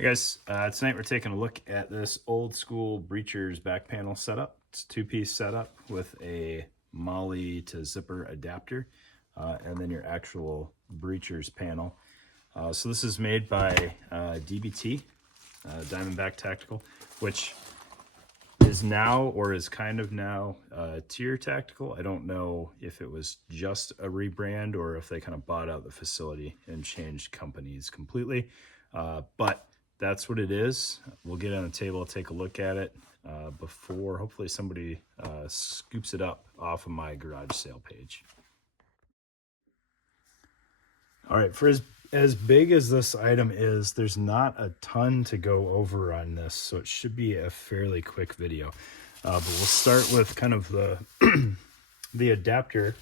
Hey guys, tonight we're taking a look at this old school breecher's back panel setup. It's a two-piece setup with a molly to zipper adapter and then your actual breecher's panel. So this is made by DBT, Diamondback Tactical, which is now or is kind of now Tier Tactical. I don't know if it was just a rebrand or if they kind of bought out the facility and changed companies completely, but that's what it is. We'll get on the table, take a look at it before hopefully somebody scoops it up off of my garage sale page. All right, for as big as this item is, there's not a ton to go over on this, so it should be a fairly quick video. But we'll start with kind of the the adapter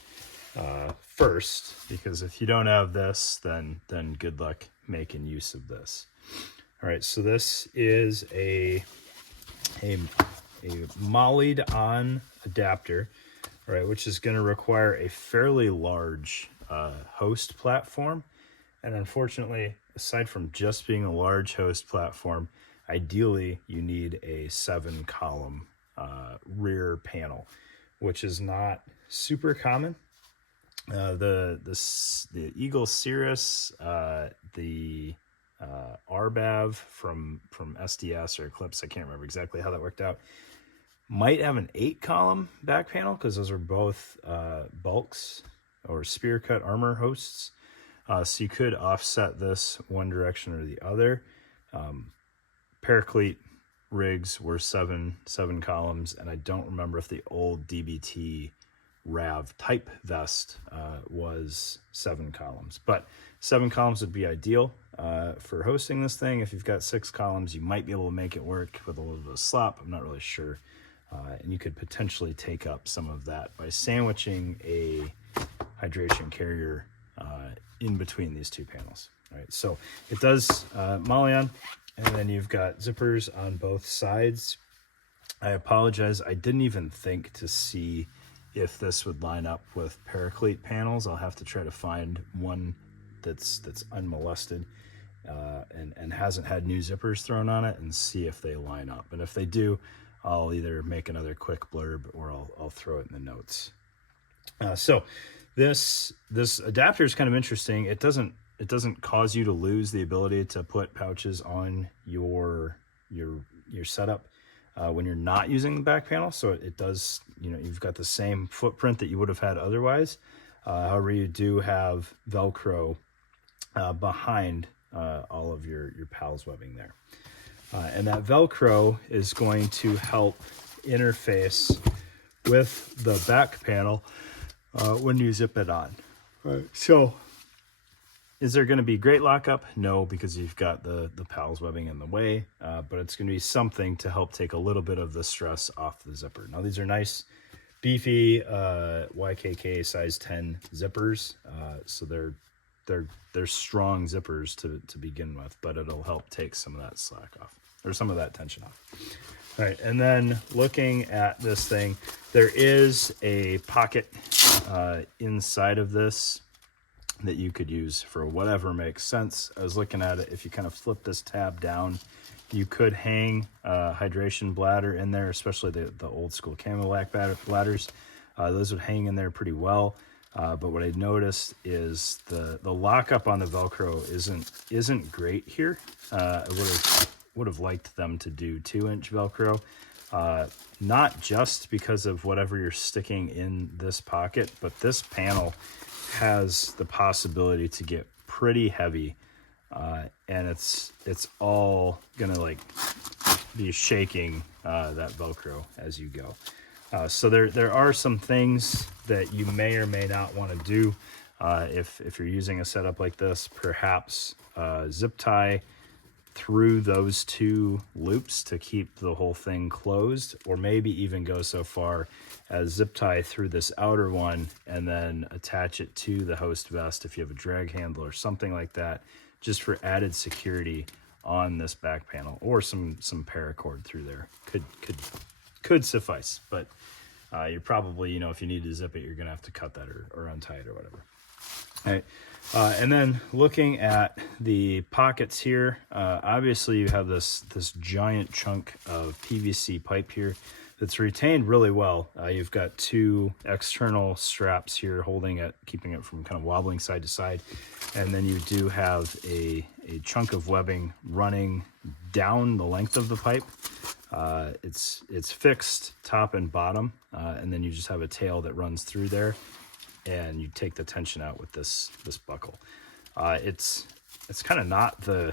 first, because if you don't have this, then good luck making use of this. All right, so this is a mollied on adapter, all right, which is going to require a fairly large host platform. And unfortunately, aside from just being a large host platform, ideally you need a 7-column rear panel, which is not super common. The Eagle Cirrus, the RBAV from SDS or Eclipse, I can't remember exactly how that worked out, might have an 8-column back panel because those are both bulks or spear cut armor hosts. So you could offset this one direction or the other. Paraclete rigs were seven columns, and I don't remember if the old DBT RAV type vest was 7 columns, but 7 columns would be ideal for hosting this thing. If you've got 6 columns, you might be able to make it work with a little bit of slop. I'm not really sure. And you could potentially take up some of that by sandwiching a hydration carrier in between these two panels. All right, so it does molly on, and then you've got zippers on both sides. I apologize, I didn't even think to see if this would line up with Paraclete panels. I'll have to try to find one that's unmolested and hasn't had new zippers thrown on it and see if they line up. And if they do, I'll either make another quick blurb or I'll throw it in the notes. So this adapter is kind of interesting. It doesn't cause you to lose the ability to put pouches on your setup when you're not using the back panel. So it does, you've got the same footprint that you would have had otherwise. However, you do have Velcro behind all of your PALS webbing there. And that Velcro is going to help interface with the back panel when you zip it on. Right. So is there going to be great lockup? No, because you've got the PALS webbing in the way, but it's going to be something to help take a little bit of the stress off the zipper. Now, these are nice, beefy YKK size 10 zippers, so they're strong zippers to begin with, but it'll help take some of that slack off, or some of that tension off. All right, and then looking at this thing, there is a pocket inside of this that you could use for whatever makes sense. I was looking at it, if you kind of flip this tab down, you could hang a hydration bladder in there, especially the old school Camelback bladders. Those would hang in there pretty well. But what I noticed is the lockup on the Velcro isn't great here. I would have liked them to do 2-inch Velcro, not just because of whatever you're sticking in this pocket, but this panel has the possibility to get pretty heavy, and it's all gonna be shaking that Velcro as you go. So there are some things that you may or may not want to do if you're using a setup like this. Perhaps zip tie through those 2 loops to keep the whole thing closed, or maybe even go so far as zip tie through this outer one and then attach it to the host vest if you have a drag handle or something like that, just for added security on this back panel, or some paracord through there could suffice. But you're probably, if you need to zip it, you're gonna have to cut that or untie it or whatever. All right, And then looking at the pockets here, obviously you have this giant chunk of PVC pipe here that's retained really well. You've got two external straps here holding it, keeping it from kind of wobbling side to side. And then you do have a chunk of webbing running down the length of the pipe. It's fixed top and bottom, and then you just have a tail that runs through there, and you take the tension out with this buckle. It's kind of not the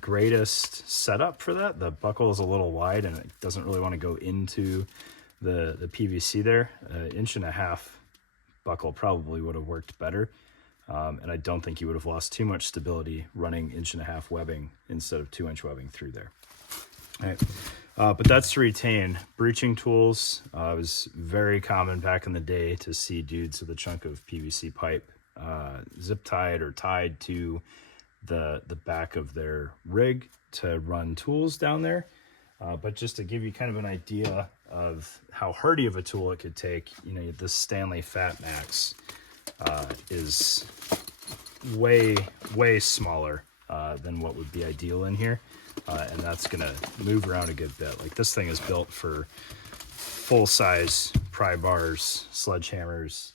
greatest setup for that. The buckle is a little wide and it doesn't really want to go into the PVC there. 1.5 inch buckle probably would have worked better. And I don't think you would have lost too much stability running 1.5 inch webbing instead of 2-inch webbing through there. All right. But that's to retain. Breaching tools. It was very common back in the day to see dudes with a chunk of PVC pipe zip tied or tied to the back of their rig to run tools down there. But just to give you kind of an idea of how hardy of a tool it could take, you know, this Stanley Fat Max is way smaller than what would be ideal in here. And that's going to move around a good bit. Like, this thing is built for full-size pry bars, sledgehammers,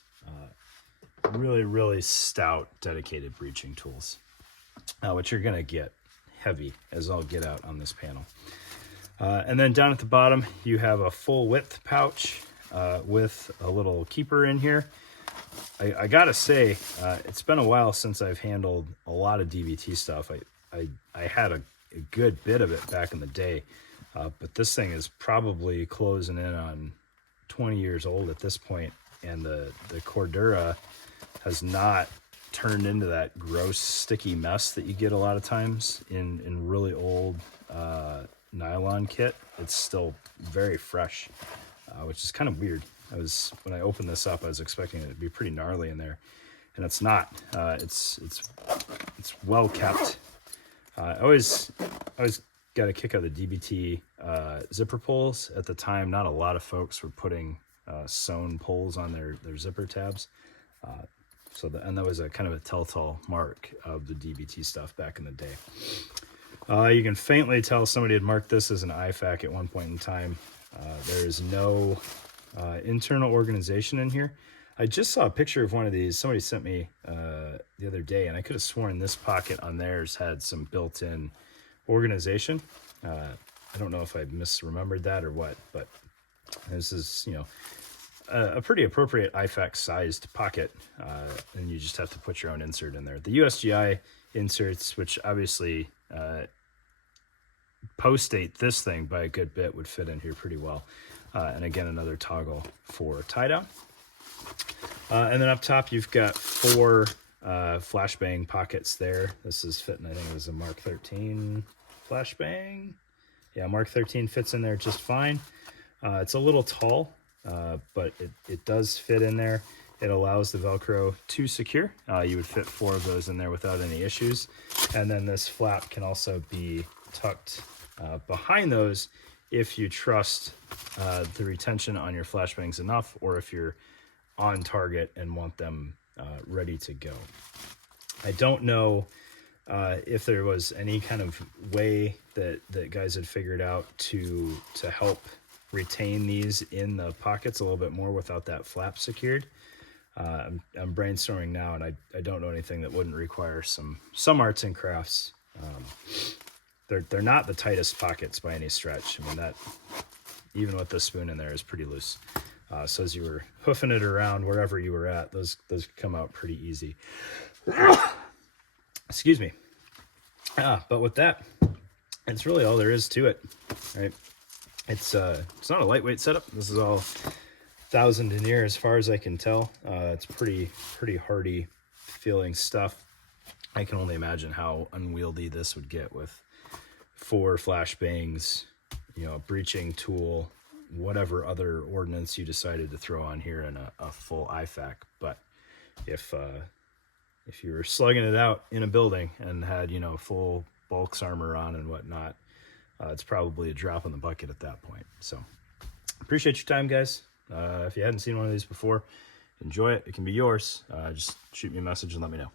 really stout, dedicated breaching tools, which you're going to get heavy, as I'll get out on this panel. And then down at the bottom, you have a full-width pouch with a little keeper in here. I gotta say, it's been a while since I've handled a lot of DVT stuff. I had a good bit of it back in the day, but this thing is probably closing in on 20 years old at this point, and the Cordura has not turned into that gross sticky mess that you get a lot of times in really old nylon kit. It's still very fresh, which is kind of weird. When I opened this up, I was expecting it to be pretty gnarly in there, and it's not. It's well kept. I always got a kick out of the DBT zipper pulls. At the time, not a lot of folks were putting sewn pulls on their zipper tabs. And that was a kind of a telltale mark of the DBT stuff back in the day. You can faintly tell somebody had marked this as an IFAC at one point in time. There is no internal organization in here. I just saw a picture of one of these. Somebody sent me the other day, and I could have sworn this pocket on theirs had some built-in organization. I don't know if I misremembered that or what, but this is, you know, a pretty appropriate IFAC-sized pocket, and you just have to put your own insert in there. The USGI inserts, which obviously post-date this thing by a good bit, would fit in here pretty well. And again, another toggle for tie-down. And then up top, you've got 4 flashbang pockets there. This is fitting, I think it was a Mark 13 flashbang. Yeah, Mark 13 fits in there just fine. It's a little tall, but it does fit in there. It allows the Velcro to secure. You would fit 4 of those in there without any issues. And then this flap can also be tucked behind those if you trust the retention on your flashbangs enough, or if you're on target and want them ready to go. I don't know if there was any kind of way that guys had figured out to help retain these in the pockets a little bit more without that flap secured. I'm brainstorming now, and I don't know anything that wouldn't require some arts and crafts. They're not the tightest pockets by any stretch. I mean, that, even with the spoon in there, is pretty loose. So as you were hoofing it around wherever you were at, those come out pretty easy. Excuse me. But with that, it's really all there is to it, right? It's not a lightweight setup. This is all 1000 denier as far as I can tell. It's pretty hardy feeling stuff. I can only imagine how unwieldy this would get with 4 flashbangs, you know, a breaching tool, whatever other ordnance you decided to throw on here in a full IFAC. But if you were slugging it out in a building and had, you know, full bulks armor on and whatnot, it's probably a drop in the bucket at that point. So appreciate your time, guys. If you hadn't seen one of these before, enjoy it. It can be yours. Just shoot me a message and let me know.